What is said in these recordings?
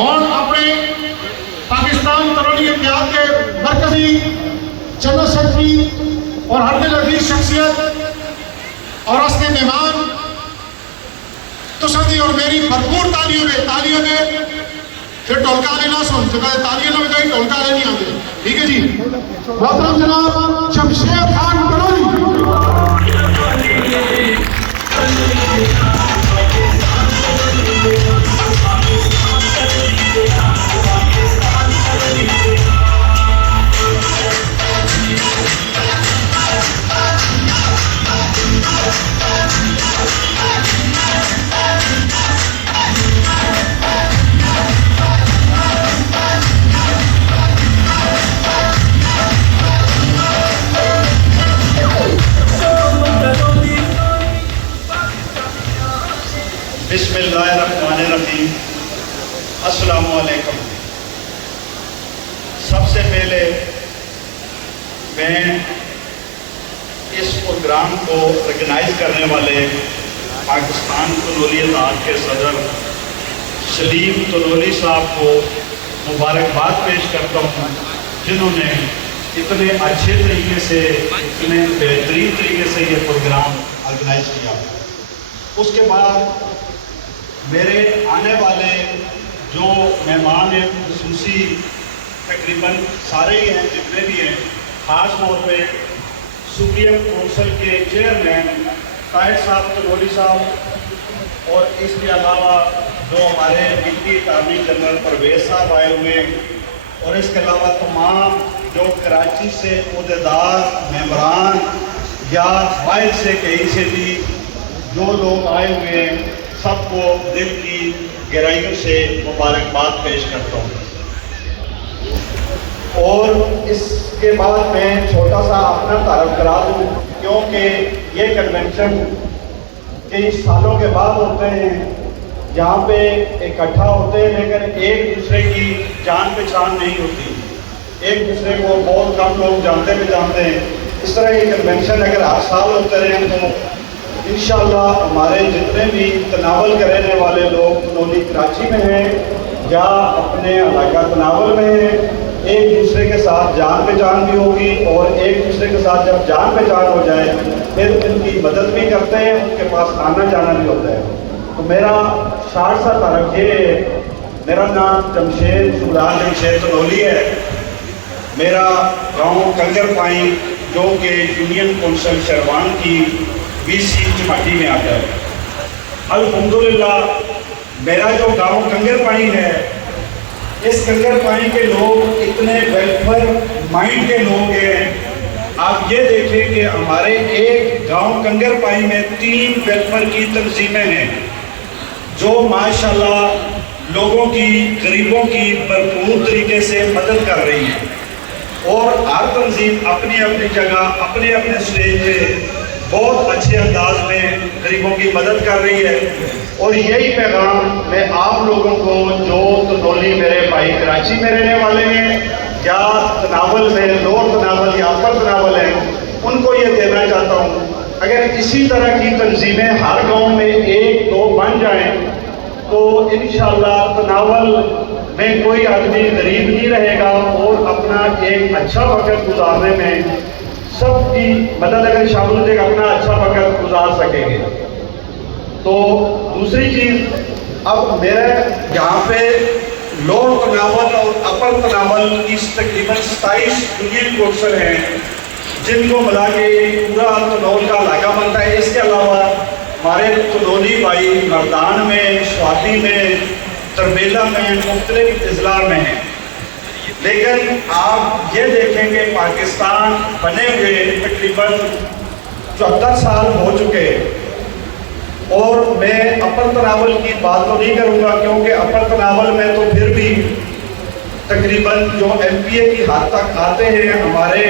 اور اپنے پاکستان تنولی اتحاد کے مرکزی جنرل سیکرٹری اور ہر دل عزیز شخصیت اور اس کے مہمان تسدی اور میری بھرپور تالیوں میں پھر ڈولکا لینا سن تو کہتے تالیوں میں کہیں ڈولکا لے نہیں آتے. ٹھیک ہے جی. محترم جناب شمشیر خان تنولی. بسم اللہ الرحمن الرحیم. السلام علیکم. سب سے پہلے میں اس پروگرام کو آرگنائز کرنے والے پاکستان تنولی اتحاد کے صدر سلیم تنولی صاحب کو مبارکباد پیش کرتا ہوں، جنہوں نے اتنے اچھے طریقے سے اتنے بہترین طریقے سے یہ پروگرام آرگنائز کیا. اس کے بعد میرے آنے والے جو مہمان ہیں خصوصی تقریباً سارے ہی ہیں جتنے بھی ہیں، خاص طور پہ سپریم کونسل کے چیئرمین طاہر صاحب تنولی صاحب، اور اس کے علاوہ جو ہمارے ڈپٹی اٹارنی جنرل پرویز صاحب آئے ہوئے ہیں، اور اس کے علاوہ تمام جو کراچی سے عہدیدار ممبران یا باہر سے کہیں سے بھی جو لوگ آئے ہوئے ہیں، سب کو دل کی گہرائیوں سے مبارکباد پیش کرتا ہوں. اور اس کے بعد میں چھوٹا سا اپنا تعارف کرا دوں، کیونکہ یہ کنونشن کئی سالوں کے بعد ہوتے ہیں، جہاں پہ اکٹھا ہوتے ہیں لیکن ایک دوسرے کی جان پہچان نہیں ہوتی، ایک دوسرے کو بہت کم لوگ جانتے ہیں. اس طرح کی کنونشن اگر ہر سال ہوتے رہیں تو انشاءاللہ ہمارے جتنے بھی تناول کے رہنے والے لوگ تنولی کراچی میں ہیں یا اپنے علاقہ تناول میں ہیں، ایک دوسرے کے ساتھ جان پہچان بھی ہوگی، اور ایک دوسرے کے ساتھ جب جان پہچان ہو جائے پھر ان کی مدد بھی کرتے ہیں، ان کے پاس آنا جانا بھی ہوتا ہے. تو میرا شارٹ سا تعارف یہ ہے، میرا نام سلطان جمشید تنولی ہے. میرا گاؤں کنگر پائیں جو کہ یونین کونسل شیروان کی 20 چماٹی میں آتا ہے. الحمدللہ میرا جو گاؤں کنگر پائیں ہے، اس کنگر پائیں کے لوگ اتنے ویلفیئر مائنڈ کے لوگ ہیں. آپ یہ دیکھیں کہ ہمارے ایک گاؤں کنگر پائیں میں 3 ویلفیئر کی تنظیمیں ہیں جو ماشاءاللہ لوگوں کی، غریبوں کی بھرپور طریقے سے مدد کر رہی ہیں، اور ہر تنظیم اپنی اپنی جگہ اپنے اپنے سٹیج پہ بہت اچھے انداز میں غریبوں کی مدد کر رہی ہے. اور یہی پیغام میں آپ لوگوں کو جو تنولی میرے بھائی کراچی میں رہنے والے ہیں یا تناول میں لوور تناول یا اپر تناول ہیں، ان کو یہ دینا چاہتا ہوں، اگر اسی طرح کی تنظیمیں ہر گاؤں میں 1-2 بن جائیں تو انشاءاللہ تناول میں کوئی آدمی غریب نہیں رہے گا، اور اپنا ایک اچھا وقت گزارنے میں سب کی مدد اگر شامل ہو جائے گا، اپنا اچھا وقت گزار سکیں گے. تو دوسری چیز، اب میرے یہاں پہ لوور تناول اور اپر تناول کی تقریباً 27 یونین کونسل ہیں، جن کو ملا کے پورا تنول کا علاقہ بنتا ہے. اس کے علاوہ ہمارے تنولی بھائی مردان میں، سوادی میں، تربیلا میں، مختلف اضلاع میں ہیں. لیکن آپ یہ دیکھیں کہ پاکستان بنے ہوئے تقریباً 74 سال ہو چکے، اور میں اپر تناول کی بات تو نہیں کروں گا کیونکہ اپر تناول میں تو پھر بھی تقریباً جو ایم پی اے کی حد تک آتے ہیں ہمارے،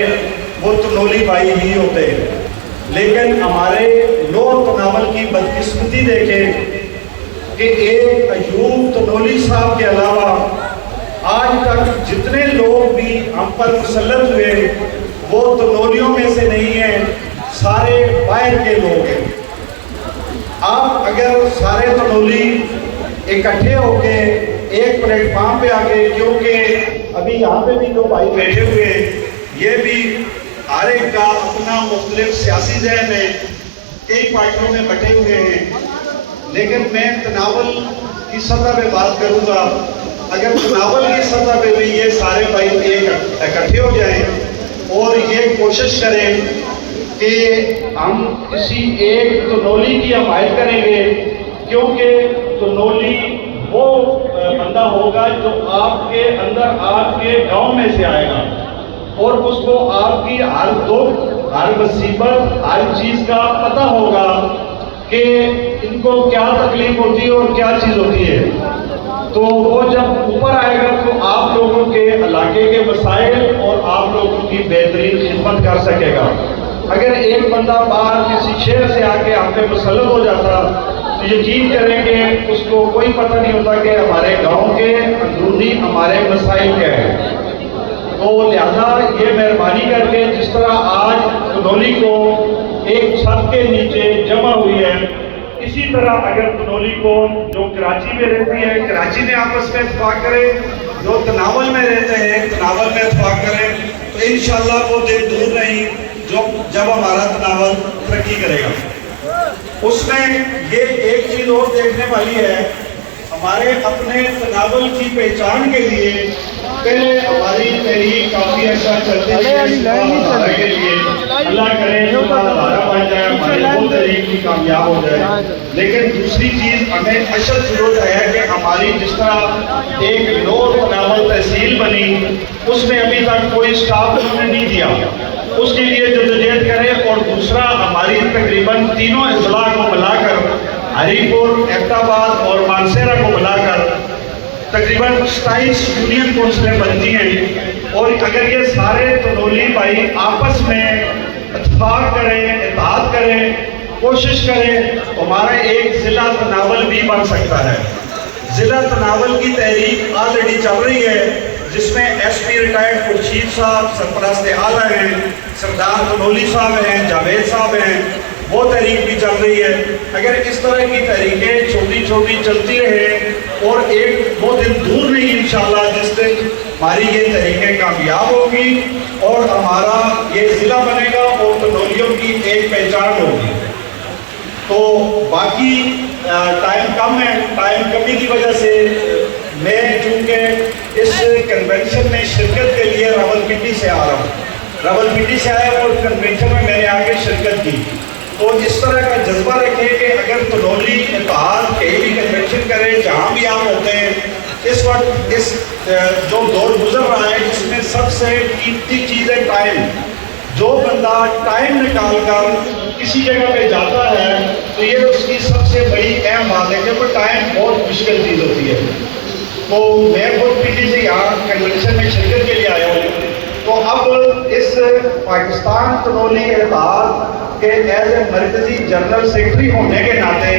وہ تنولی بھائی ہی ہوتے ہیں. لیکن ہمارے لوور تناول کی بدقسمتی دیکھیں کہ ایک ایوب تنولی صاحب کے علاوہ آج تک جتنے لوگ بھی ہم پر مسلط ہوئے وہ تنولیوں میں سے نہیں ہیں، سارے باہر کے لوگ ہیں. آپ اگر سارے تنولی اکٹھے ہو کے ایک پلیٹ فارم پہ آ گئے، کیونکہ ابھی یہاں پہ بھی جو بھائی بیٹھے ہوئے ہیں یہ بھی ہر ایک کا اپنا مختلف سیاسی ذہن ہے، کئی پارٹیوں میں بٹے ہوئے ہیں، لیکن میں تناول کی سطح پہ بات کروں گا۔ اگر تناول کی سطح پہ بھی یہ سارے بھائی ایک اکٹھے ہو جائیں اور یہ کوشش کریں کہ ہم کسی ایک تنولی کی حمایت کریں گے، کیونکہ تنولی وہ بندہ ہوگا جو آپ کے اندر آپ کے گاؤں میں سے آئے گا اور اس کو آپ کی ہر دکھ، ہر مصیبت، ہر چیز کا پتہ ہوگا کہ ان کو کیا تکلیف ہوتی ہے اور کیا چیز ہوتی ہے۔ تو وہ جب اوپر آئے گا تو آپ لوگوں کے علاقے کے مسائل اور آپ لوگوں کی بہترین خدمت کر سکے گا۔ اگر ایک بندہ باہر کسی شہر سے آ کے آپ پہ مسلط ہو جاتا تو یقین کریں کہ اس کو کوئی پتہ نہیں ہوتا کہ ہمارے گاؤں کے اندرونی ہمارے مسائل کیا ہیں۔ تو لہذا یہ مہربانی کر کے جس طرح آج تنولی کو ایک چھت کے نیچے جمع ہوئی ہے، اسی طرح اگر تنولی کو جو کراچی میں رہتی ہے کراچی میں آپس میں اتفاق کرے، جو تناول میں رہتے ہیں تناول میں اتفاق کریں، تو انشاءاللہ وہ دن دور نہیں جب ہمارا تناول ترقی کرے گا۔ اس میں یہ ایک چیز اور دیکھنے والی ہے، ہمارے اپنے تناول کی پہچان کے لیے پہلے ہماری تحریک کافی عرصہ چلتی ہے کے لیے، اللہ کرے ہمارا بن جائے، ہماری وہ تحریک بھی کامیاب ہو جائے۔ لیکن دوسری چیز ہمیں اشد ضرورت ہے کہ ہماری جس طرح ایک نور تناول تحصیل بنی، اس میں ابھی تک کوئی سٹاف انہوں نے نہیں دیا، اس کے لیے جدوجہد کریں۔ اور دوسرا ہماری تقریباً تینوں اضلاع کو ملا کر، ہری پور، ایبٹ آباد اور مانسہرہ کو ملا کر تقریباً 27 یونین کونسلیں بنتی ہیں، اور اگر یہ سارے تنولی بھائی آپس میں اتفاق کریں، اتحاد کریں، کوشش کریں تو ہمارا ایک ضلع تناول بھی بن سکتا ہے۔ ضلع تناول کی تحریک آلریڈی چل رہی ہے، جس میں ایس پی ریٹائرڈ خورشید صاحب سرپرست اعلیٰ ہیں، سردار تنولی صاحب ہیں، جاوید صاحب ہیں، وہ تحریک بھی چل رہی ہے۔ اگر اس طرح کی تحریکیں چھوٹی چھوٹی چلتی رہیں اور ایک وہ دن دور نہیں انشاءاللہ جس دن ہماری یہ تحریکیں کامیاب ہوگی اور ہمارا یہ ضلع بنے گا اور تنولیوں کی ایک پہچان ہوگی۔ تو باقی ٹائم کم ہے، ٹائم کمی کی وجہ سے میں چونکہ اس کنونشن میں شرکت کے لیے راولپنڈی سے آ رہا ہوں، راولپنڈی سے آیا اور کنونشن میں میں نے آ کے شرکت کی، تو اس طرح کا جذبہ رکھیں کہ اگر تنولی اتحاد کہیں بھی کنونشن کرے، جہاں بھی آپ ہوتے ہیں، اس وقت اس جو دور گزر رہا ہے اس میں سب سے قیمتی چیز ہے ٹائم۔ جو بندہ ٹائم نکال کر کسی جگہ پہ جاتا ہے تو یہ اس کی سب سے بڑی اہم بات ہے، کیونکہ ٹائم بہت مشکل چیز ہوتی ہے۔ تو میں خود پی سے یہاں کنونشن میں شرکت کے لیے آیا ہوں، تو اب اس پاکستان تنولی اتحاد کے ایز اے مرکزی جنرل سیکرٹری ہونے کے ناطے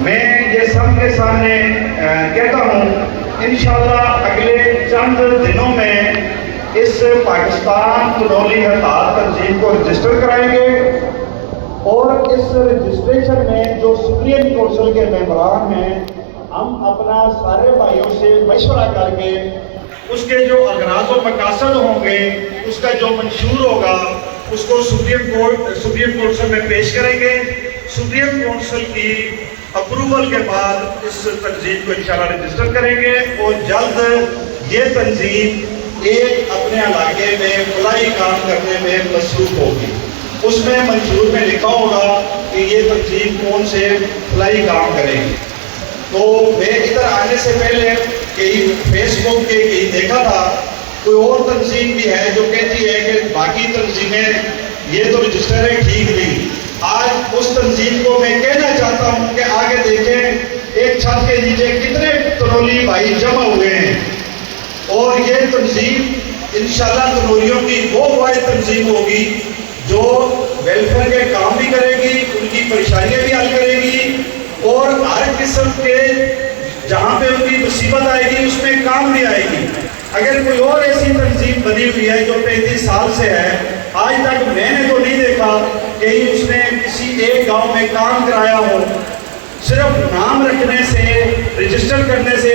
میں یہ سب کے سامنے کہتا ہوں، انشاءاللہ اگلے چند دنوں میں اس پاکستان تنولی اتحاد تنظیم کو رجسٹر کرائیں گے، اور اس رجسٹریشن میں جو سپریم کونسل کے ممبران ہیں، ہم اپنا سارے بھائیوں سے مشورہ کر کے اس کے جو اغراض و مقاصد ہوں گے، اس کا جو منشور ہوگا، اس کو سپریم کونسل میں پیش کریں گے۔ سپریم کونسل کی اپروول کے بعد اس تنظیم کو انشاءاللہ رجسٹر کریں گے، اور جلد یہ تنظیم ایک اپنے علاقے میں فلاحی کام کرنے میں مصروف ہوگی۔ اس میں منشور میں لکھا ہوگا کہ یہ تنظیم کون سے فلاحی کام کرے گی۔ تو میں ادھر آنے سے پہلے کئی فیس بک کے کہیں دیکھا تھا، کوئی اور تنظیم بھی ہے جو کہتی ہے کہ باقی تنظیمیں یہ تو رجسٹر ہے ٹھیک نہیں۔ آج اس تنظیم کو میں کہنا چاہتا ہوں کہ آگے دیکھیں ایک چھت کے نیچے کتنے تنولی بھائی جمع ہوئے ہیں، اور یہ تنظیم انشاءاللہ تنولیوں کی وہ واحد تنظیم ہوگی جو ویلفیئر کے کام بھی کرے گی، ان کی پریشانیاں بھی حل کرے گی، اور ہر قسم کے جہاں پہ ان کی مصیبت آئے گی اس میں کام بھی آئے گی۔ اگر کوئی اور ایسی تنظیم بنی ہوئی ہے جو 35 سال سے ہے، آج تک میں نے تو نہیں دیکھا کہ اس نے کسی ایک گاؤں میں کام کرایا ہو، صرف نام رکھنے سے، رجسٹر کرنے سے